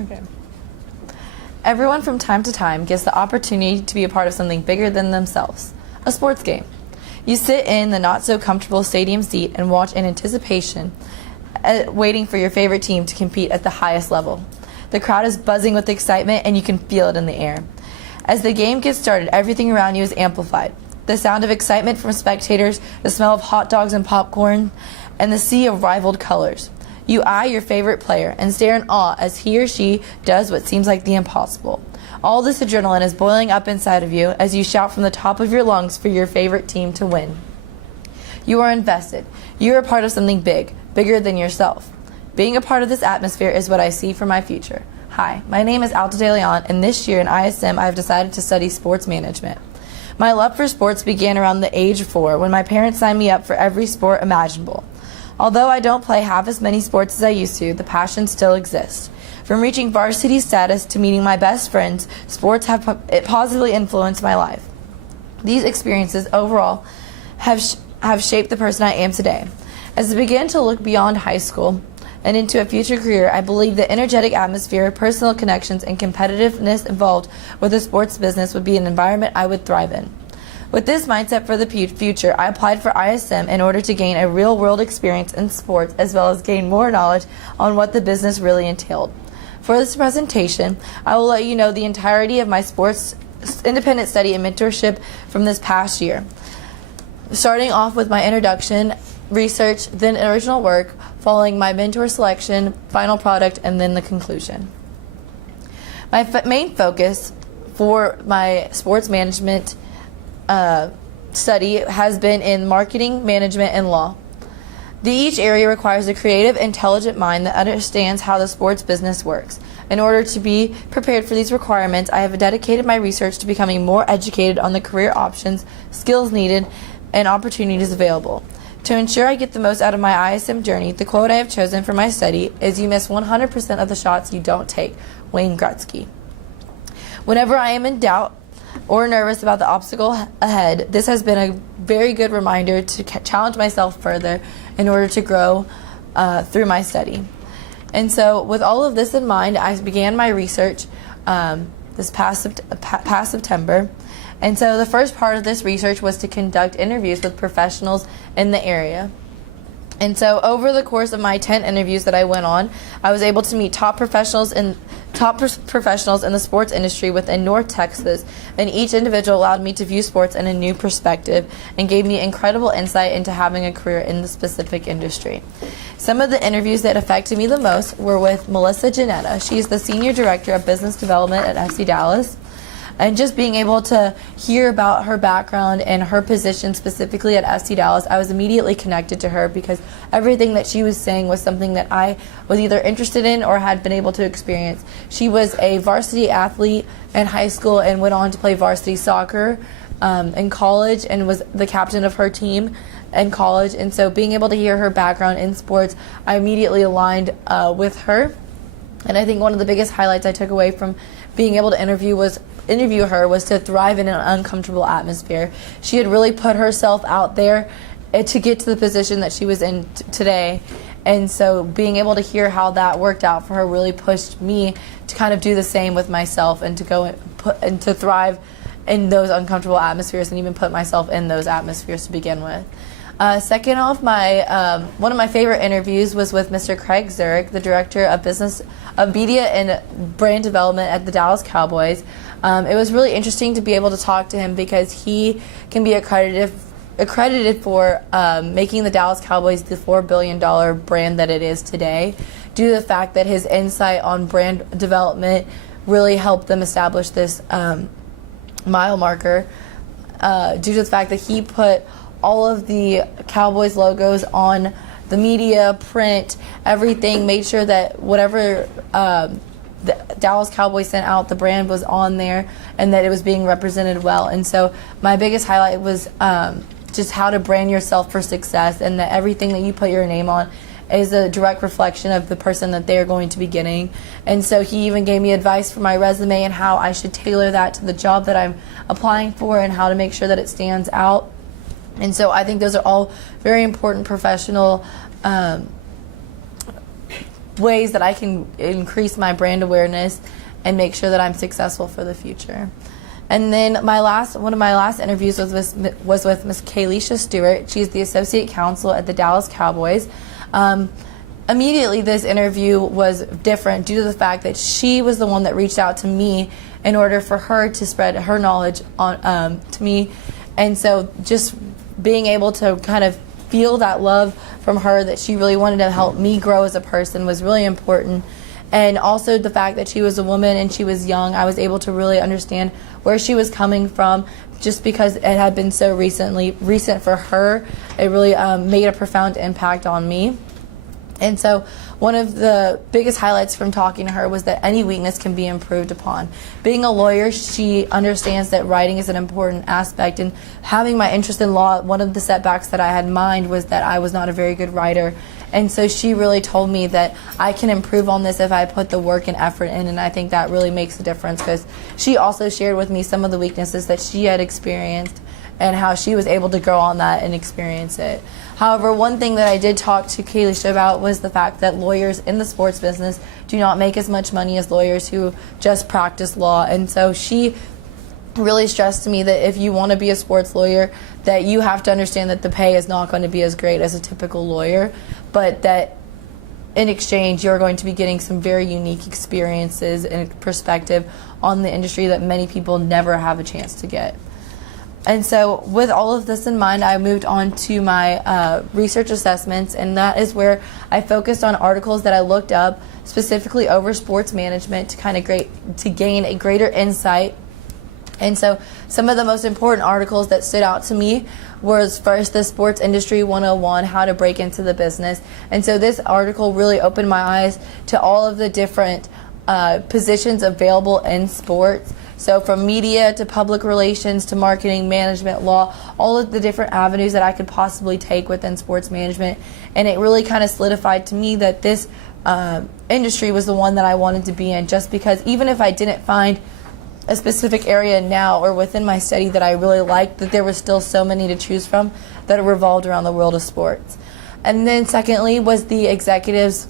Okay. Everyone from time to time gets the opportunity to be a part of something bigger than themselves, a sports game. You sit in the not-so-comfortable stadium seat and watch in anticipation, waiting for your favorite team to compete at the highest level. The crowd is buzzing with excitement, and you can feel it in the air. As the game gets started, everything around you is amplified. The sound of excitement from spectators, the smell of hot dogs and popcorn, and the sea of rivaled colors. You eye your favorite player and stare in awe as he or she does what seems like the impossible. All this adrenaline is boiling up inside of you as you shout from the top of your lungs for your favorite team to win. You are invested. You are a part of something big, bigger than yourself. Being a part of this atmosphere is what I see for my future. Hi, my name is Alta FPN, and this year in ISM I have decided to study sports management. My love for sports began around the age of 4 when my parents signed me up for every sport imaginable. Although I don't play half as many sports as I used to, the passion still exists. From reaching varsity status to meeting my best friends, sports have positively influenced my life. These experiences overall have shaped the person I am today. As I begin to look beyond high school and into a future career, I believe the energetic atmosphere, personal connections, and competitiveness involved with the sports business would be an environment I would thrive in. With this mindset for the future, I applied for ISM in order to gain a real-world experience in sports as well as gain more knowledge on what the business really entailed. For this presentation, I will let you know the entirety of my sports independent study and mentorship from this past year. Starting off with my introduction, research, then original work, following my mentor selection, final product, and then the conclusion. My main focus for my sports management study has been in marketing, management, and law. Each area requires a creative, intelligent mind that understands how the sports business works. In order to be prepared for these requirements, I have dedicated my research to becoming more educated on the career options, skills needed, and opportunities available. To ensure I get the most out of my ISM journey, the quote I have chosen for my study is, "You miss 100% of the shots you don't take," Wayne Gretzky. Whenever I am in doubt or nervous about the obstacle ahead, this has been a very good reminder to challenge myself further in order to grow through my study. And so with all of this in mind, I began my research this past September. And so the first part of this research was to conduct interviews with professionals in the area. And so over the course of my 10 interviews that I went on, I was able to meet top professionals in the sports industry within North Texas, and each individual allowed me to view sports in a new perspective and gave me incredible insight into having a career in the specific industry. Some of the interviews that affected me the most were with Melissa Janetta. She's the Senior Director of Business Development at FC Dallas. And just being able to hear about her background and her position specifically at FC Dallas, I was immediately connected to her because everything that she was saying was something that I was either interested in or had been able to experience. She was a varsity athlete in high school and went on to play varsity soccer in college and was the captain of her team in college. And so being able to hear her background in sports, I immediately aligned with her. And I think one of the biggest highlights I took away from being able to interview her was to thrive in an uncomfortable atmosphere. She had really put herself out there to get to the position that she was in today. And so being able to hear how that worked out for her really pushed me to kind of do the same with myself and to go and to thrive in those uncomfortable atmospheres and even put myself in those atmospheres to begin with. Second off, one of my favorite interviews was with Mr. Craig Zurich, the Director of Media and Brand Development at the Dallas Cowboys. It was really interesting to be able to talk to him because he can be accredited for making the Dallas Cowboys the $4 billion brand that it is today, due to the fact that his insight on brand development really helped them establish this mile marker, due to the fact that he put all of the Cowboys logos on the media, print, everything, made sure that whatever the Dallas Cowboys sent out, the brand was on there and that it was being represented well. And so my biggest highlight was just how to brand yourself for success, and that everything that you put your name on is a direct reflection of the person that they're going to be getting. And so he even gave me advice for my resume and how I should tailor that to the job that I'm applying for and how to make sure that it stands out. And so I think those are all very important professional ways that I can increase my brand awareness and make sure that I'm successful for the future. And then one of my last interviews was with Miss Kaylisha Stewart. She's the Associate Counsel at the Dallas Cowboys. Immediately, this interview was different due to the fact that she was the one that reached out to me in order for her to spread her knowledge on to me. And so just being able to kind of feel that love from her, that she really wanted to help me grow as a person, was really important. And also the fact that she was a woman and she was young, I was able to really understand where she was coming from, just because it had been so recent for her. It really made a profound impact on me. And so one of the biggest highlights from talking to her was that any weakness can be improved upon. Being a lawyer, she understands that writing is an important aspect, and having my interest in law, one of the setbacks that I had in mind was that I was not a very good writer. And so she really told me that I can improve on this if I put the work and effort in, and I think that really makes a difference, because she also shared with me some of the weaknesses that she had experienced and how she was able to grow on that and experience it. However, one thing that I did talk to Kaylisha about was the fact that lawyers in the sports business do not make as much money as lawyers who just practice law. And so she really stressed to me that if you want to be a sports lawyer, that you have to understand that the pay is not going to be as great as a typical lawyer, but that in exchange you're going to be getting some very unique experiences and perspective on the industry that many people never have a chance to get. And so with all of this in mind, I moved on to my research assessments, and that is where I focused on articles that I looked up specifically over sports management to gain a greater insight. And so some of the most important articles that stood out to me was first the Sports Industry 101, How to Break into the Business. And so this article really opened my eyes to all of the different positions available in sports. So from media to public relations to marketing, management, law, all of the different avenues that I could possibly take within sports management. And it really kind of solidified to me that this industry was the one that I wanted to be in, just because even if I didn't find a specific area now or within my study that I really liked, that there was still so many to choose from that revolved around the world of sports. And then secondly was the executives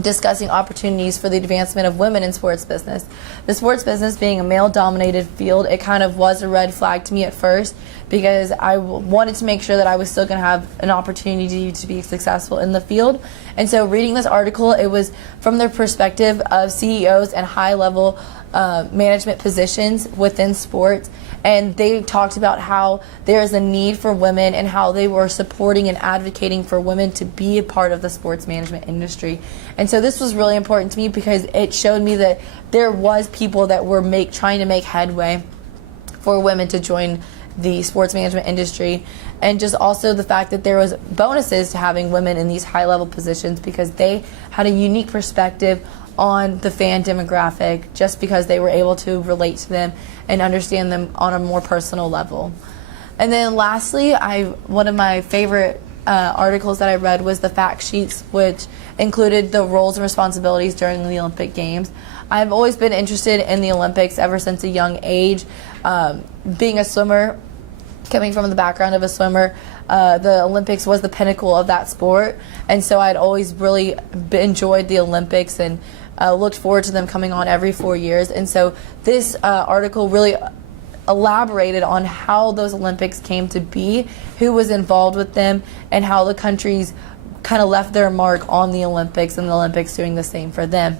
discussing opportunities for the advancement of women in sports business. The sports business being a male-dominated field, it kind of was a red flag to me at first, because I wanted to make sure that I was still going to have an opportunity to be successful in the field. And so reading this article, it was from the perspective of CEOs and high-level management positions within sports, and they talked about how there is a need for women and how they were supporting and advocating for women to be a part of the sports management industry. And so this was really important to me because it showed me that there was people that were trying to make headway for women to join the sports management industry, and just also the fact that there was bonuses to having women in these high-level positions because they had a unique perspective on the fan demographic, just because they were able to relate to them and understand them on a more personal level. And then lastly, one of my favorite articles that I read was the fact sheets, which included the roles and responsibilities during the Olympic Games. I've always been interested in the Olympics ever since a young age. Being a swimmer, coming from the background of a swimmer, the Olympics was the pinnacle of that sport, and so I'd always really enjoyed the Olympics and looked forward to them coming on every 4 years. And so this article really elaborated on how those Olympics came to be, who was involved with them, and how the countries kind of left their mark on the Olympics, and the Olympics doing the same for them.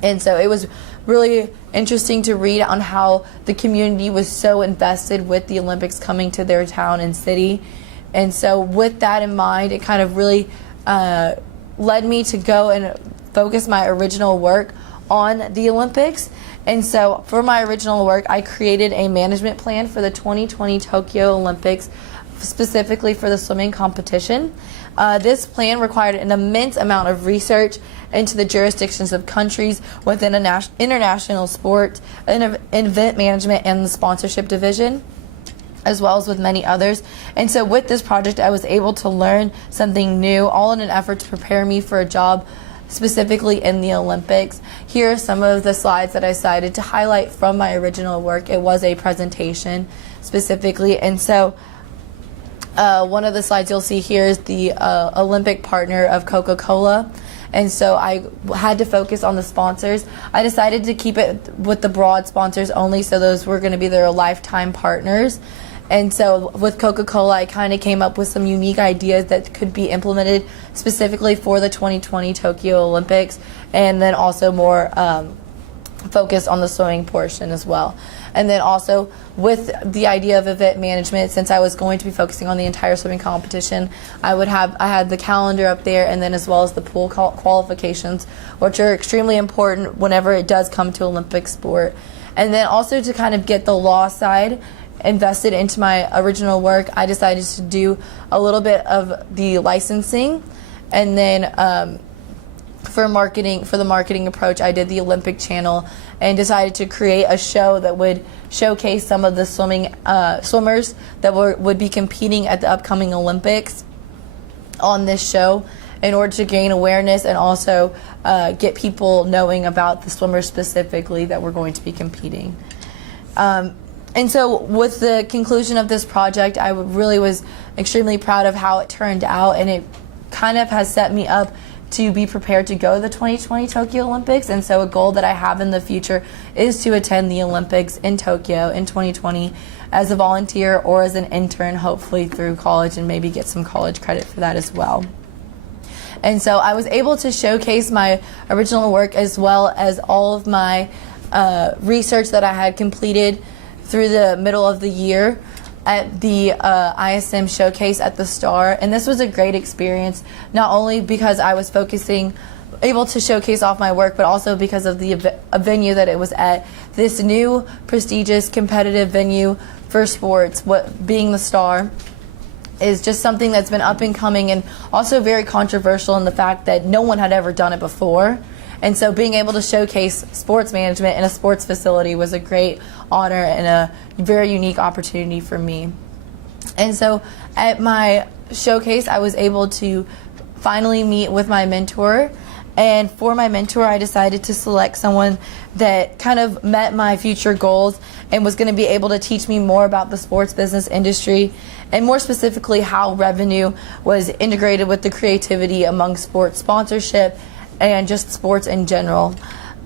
And so it was really interesting to read on how the community was so invested with the Olympics coming to their town and city. And so with that in mind, it kind of really led me to go and focus my original work on the Olympics. And so for my original work, I created a management plan for the 2020 Tokyo Olympics, specifically for the swimming competition. This plan required an immense amount of research into the jurisdictions of countries within an international sport, event management, and the sponsorship division, as well as with many others. And so with this project, I was able to learn something new, all in an effort to prepare me for a job specifically in the Olympics. Here are some of the slides that I decided to highlight from my original work. It was a presentation specifically, and so one of the slides you'll see here is the Olympic partner of Coca-Cola. and so I had to focus on the sponsors. I decided to keep it with the broad sponsors only, so those were going to be their lifetime partners. And so with Coca-Cola, I kind of came up with some unique ideas that could be implemented specifically for the 2020 Tokyo Olympics, and then also more focused on the swimming portion as well. And then also with the idea of event management, since I was going to be focusing on the entire swimming competition, I had the calendar up there, and then as well as the pool qualifications, which are extremely important whenever it does come to Olympic sport. And then also to kind of get the law side invested into my original work, I decided to do a little bit of the licensing, and then for the marketing approach, I did the Olympic Channel and decided to create a show that would showcase some of the swimmers that would be competing at the upcoming Olympics on this show, in order to gain awareness and also get people knowing about the swimmers specifically that were going to be competing. And so with the conclusion of this project, I really was extremely proud of how it turned out, and it kind of has set me up to be prepared to go to the 2020 Tokyo Olympics. And so a goal that I have in the future is to attend the Olympics in Tokyo in 2020 as a volunteer or as an intern, hopefully through college, and maybe get some college credit for that as well. And so I was able to showcase my original work as well as all of my research that I had completed through the middle of the year at the ISM showcase at the Star. And this was a great experience, not only because I was able to showcase off my work, but also because of the venue that it was at. This new prestigious competitive venue for sports, being the Star, is just something that's been up and coming, and also very controversial in the fact that no one had ever done it before. And so being able to showcase sports management in a sports facility was a great honor and a very unique opportunity for me. And so at my showcase, I was able to finally meet with my mentor. And for my mentor, I decided to select someone that kind of met my future goals and was going to be able to teach me more about the sports business industry, and more specifically how revenue was integrated with the creativity among sports sponsorship and just sports in general.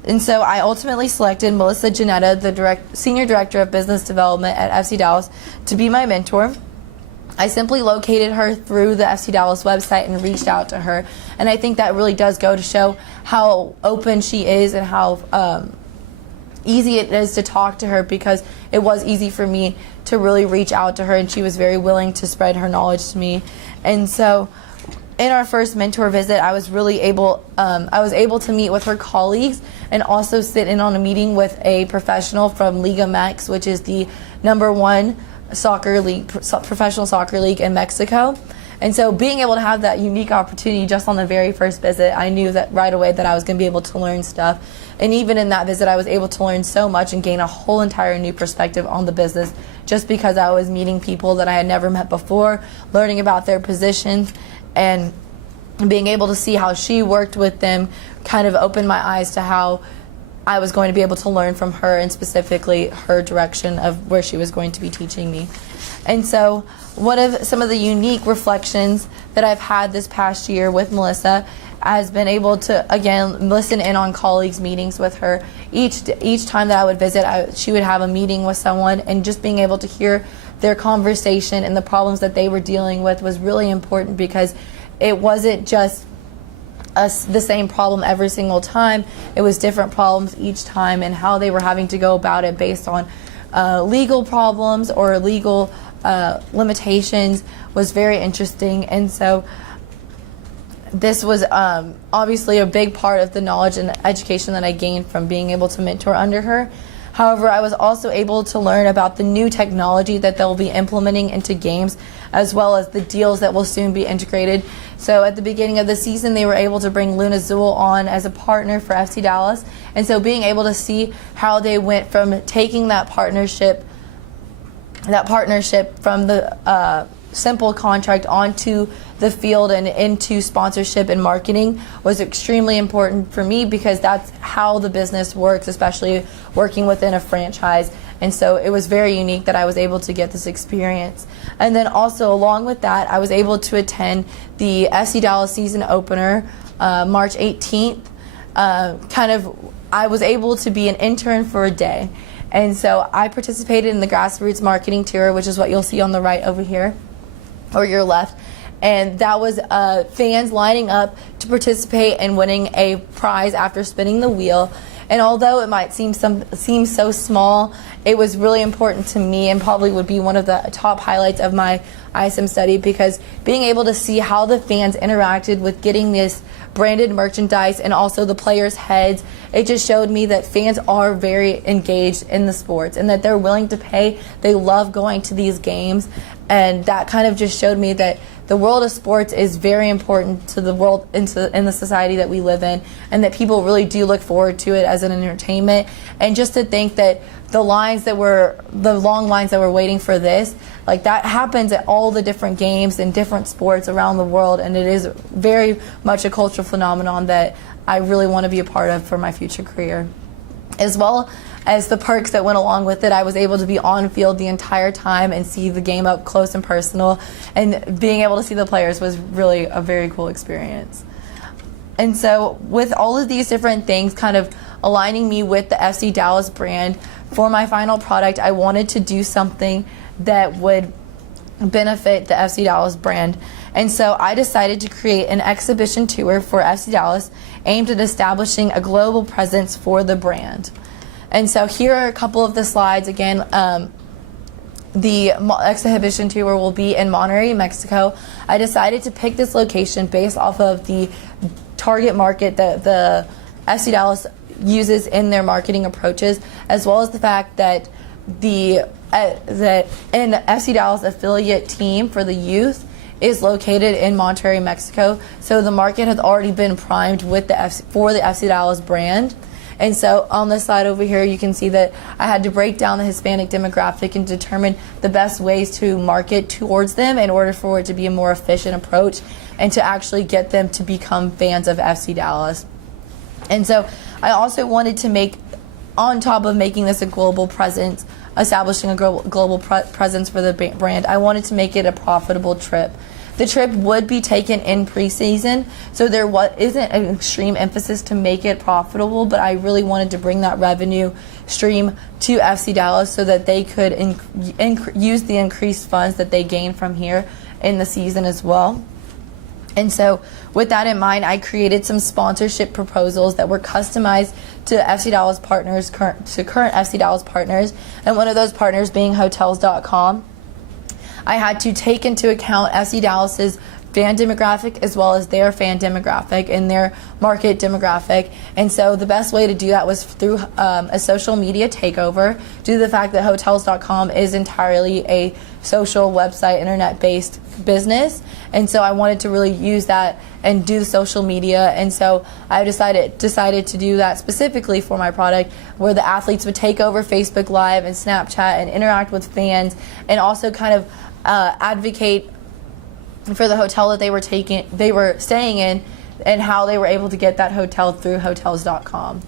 And so I ultimately selected Melissa Janetta, the Senior Director of Business Development at FC Dallas, to be my mentor. I simply located her through the FC Dallas website and reached out to her. And I think that really does go to show how open she is and how easy it is to talk to her, because it was easy for me to really reach out to her, and she was very willing to spread her knowledge to me. And so in our first mentor visit, I was able to meet with her colleagues and also sit in on a meeting with a professional from Liga MX, which is the #1 professional soccer league in Mexico. And so being able to have that unique opportunity just on the very first visit, I knew that right away that I was going to be able to learn stuff. And even in that visit, I was able to learn so much and gain a whole entire new perspective on the business, just because I was meeting people that I had never met before, learning about their positions, and being able to see how she worked with them kind of opened my eyes to how I was going to be able to learn from her, and specifically her direction of where she was going to be teaching me. And so one of some of the unique reflections that I've had this past year with Melissa has been able to, again, listen in on colleagues' meetings with her. Each time that I would visit, she would have a meeting with someone, and just being able to hear their conversation and the problems that they were dealing with was really important, because it wasn't just the same problem every single time. It was different problems each time, and how they were having to go about it based on legal problems or legal limitations was very interesting. And so this was obviously a big part of the knowledge and education that I gained from being able to mentor under her. However, I was also able to learn about the new technology that they'll be implementing into games, as well as the deals that will soon be integrated. So at the beginning of the season, they were able to bring Luna Zool on as a partner for FC Dallas. And so being able to see how they went from taking that partnership from the simple contract onto the field and into sponsorship and marketing was extremely important for me, because that's how the business works, especially working within a franchise. And so it was very unique that I was able to get this experience. And then also along with that, I was able to attend the FC Dallas season opener March 18th, I was able to be an intern for a day. And so I participated in the grassroots marketing tour, which is what you'll see on the right over here, or your left. And that was fans lining up to participate in winning a prize after spinning the wheel. And although it might seem so small, it was really important to me and probably would be one of the top highlights of my ISM study, because being able to see how the fans interacted with getting this branded merchandise and also the players' heads, it just showed me that fans are very engaged in the sports and that they're willing to pay. They love going to these games, and that kind of just showed me that the world of sports is very important to the world, in the society that we live in, and that people really do look forward to it as an entertainment. And just to think that the long lines that were waiting for this, like that happens at all the different games and different sports around the world, and it is very much a cultural phenomenon that I really want to be a part of for my future career. As well as the perks that went along with it, I was able to be on field the entire time and see the game up close and personal, and being able to see the players was really a very cool experience. And so with all of these different things kind of aligning me with the FC Dallas brand, for my final product, I wanted to do something that would benefit the FC Dallas brand. And so I decided to create an exhibition tour for FC Dallas aimed at establishing a global presence for the brand. And so here are a couple of the slides. Again, the exhibition tour will be in Monterrey, Mexico. I decided to pick this location based off of the target market that the FC Dallas uses in their marketing approaches, as well as the fact that an FC Dallas affiliate team for the youth is located in Monterrey, Mexico. So the market has already been primed with for the FC Dallas brand. And so on this slide over here, you can see that I had to break down the Hispanic demographic and determine the best ways to market towards them in order for it to be a more efficient approach and to actually get them to become fans of FC Dallas. And so I also wanted to make, on top of making this a global presence, establishing a global presence for the brand, I wanted to make it a profitable trip. The trip would be taken in preseason, so there isn't an extreme emphasis to make it profitable, but I really wanted to bring that revenue stream to FC Dallas so that they could use the increased funds that they gain from here in the season as well. And so with that in mind, I created some sponsorship proposals that were customized to FC Dallas partners, current FC Dallas partners, and one of those partners being Hotels.com. I had to take into account FC Dallas's fan demographic as well as their fan demographic and their market demographic. And so the best way to do that was through a social media takeover, due to the fact that Hotels.com is entirely a social website, internet-based business. And so I wanted to really use that and do the social media. And so I decided to do that specifically for my product, where the athletes would take over Facebook Live and Snapchat and interact with fans, and also kind of advocate for the hotel that they were staying in, and how they were able to get that hotel through Hotels.com.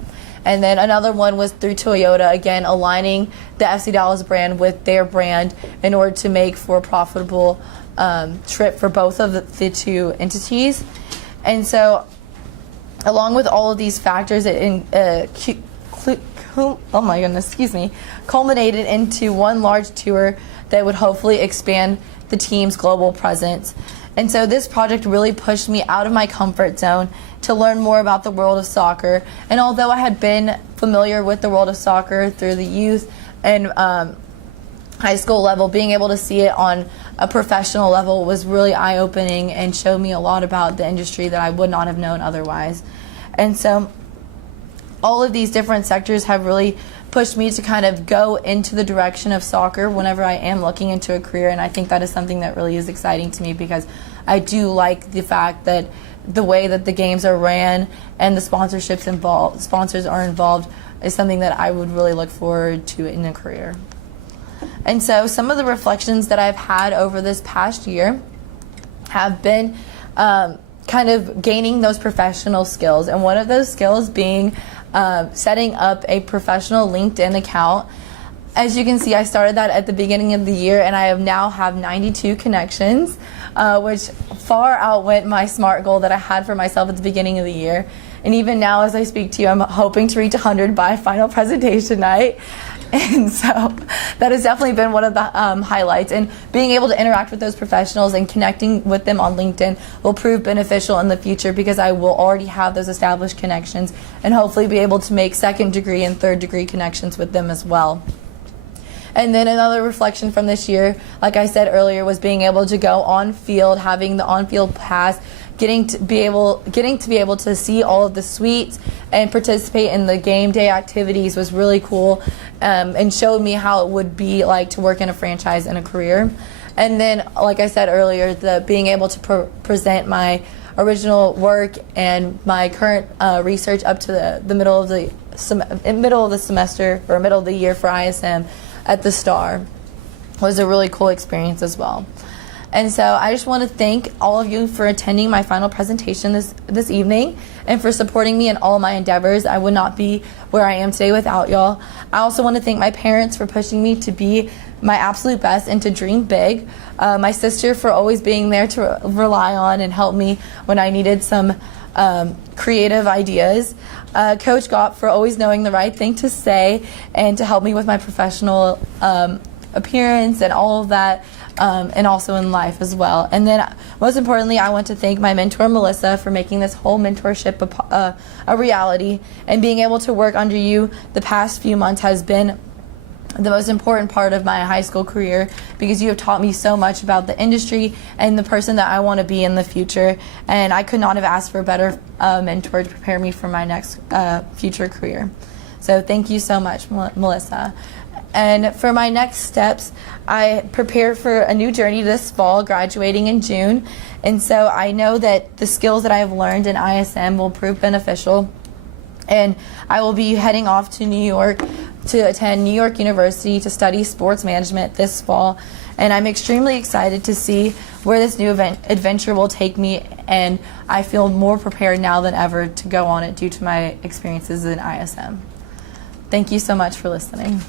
And then another one was through Toyota, again aligning the FC Dallas brand with their brand in order to make for a profitable trip for both of the two entities. And so along with all of these factors, it culminated into one large tour that would hopefully expand the team's global presence. And so this project really pushed me out of my comfort zone to learn more about the world of soccer. And although I had been familiar with the world of soccer through the youth and high school level, being able to see it on a professional level was really eye-opening and showed me a lot about the industry that I would not have known otherwise. And so all of these different sectors have really pushed me to kind of go into the direction of soccer whenever I am looking into a career, and I think that is something that really is exciting to me, because I do like the fact that the way that the games are ran and the sponsors are involved is something that I would really look forward to in a career. And so some of the reflections that I've had over this past year have been kind of gaining those professional skills, and one of those skills being setting up a professional LinkedIn account. As you can see, I started that at the beginning of the year, and I now have 92 connections, which far outwent my SMART goal that I had for myself at the beginning of the year. And even now, as I speak to you, I'm hoping to reach 100 by final presentation night. And so that has definitely been one of the highlights. And being able to interact with those professionals and connecting with them on LinkedIn will prove beneficial in the future, because I will already have those established connections and hopefully be able to make second degree and third degree connections with them as well. And then another reflection from this year, like I said earlier, was being able to go on field, having the on-field pass, getting to be able to see all of the suites and participate in the game day activities was really cool, and showed me how it would be like to work in a franchise and a career. And then, like I said earlier, the being able to present my original work and my current research up to the middle of the semester or middle of the year for ISM at the Star was a really cool experience as well. And so I just want to thank all of you for attending my final presentation this evening and for supporting me in all my endeavors. I would not be where I am today without y'all. I also want to thank my parents for pushing me to be my absolute best and to dream big. My sister for always being there to rely on and help me when I needed some creative ideas. Coach Gopp for always knowing the right thing to say and to help me with my professional appearance and all of that, and also in life as well. And then most importantly, I want to thank my mentor Melissa for making this whole mentorship a reality, and being able to work under you the past few months has been the most important part of my high school career, because you have taught me so much about the industry and the person that I want to be in the future, and I could not have asked for a better mentor to prepare me for my next future career. So thank you so much, Melissa. And for my next steps, I prepared for a new journey this fall, graduating in June, and so I know that the skills that I have learned in ISM will prove beneficial. And I will be heading off to New York to attend New York University to study sports management this fall. And I'm extremely excited to see where this new adventure will take me. And I feel more prepared now than ever to go on it due to my experiences in ISM. Thank you so much for listening.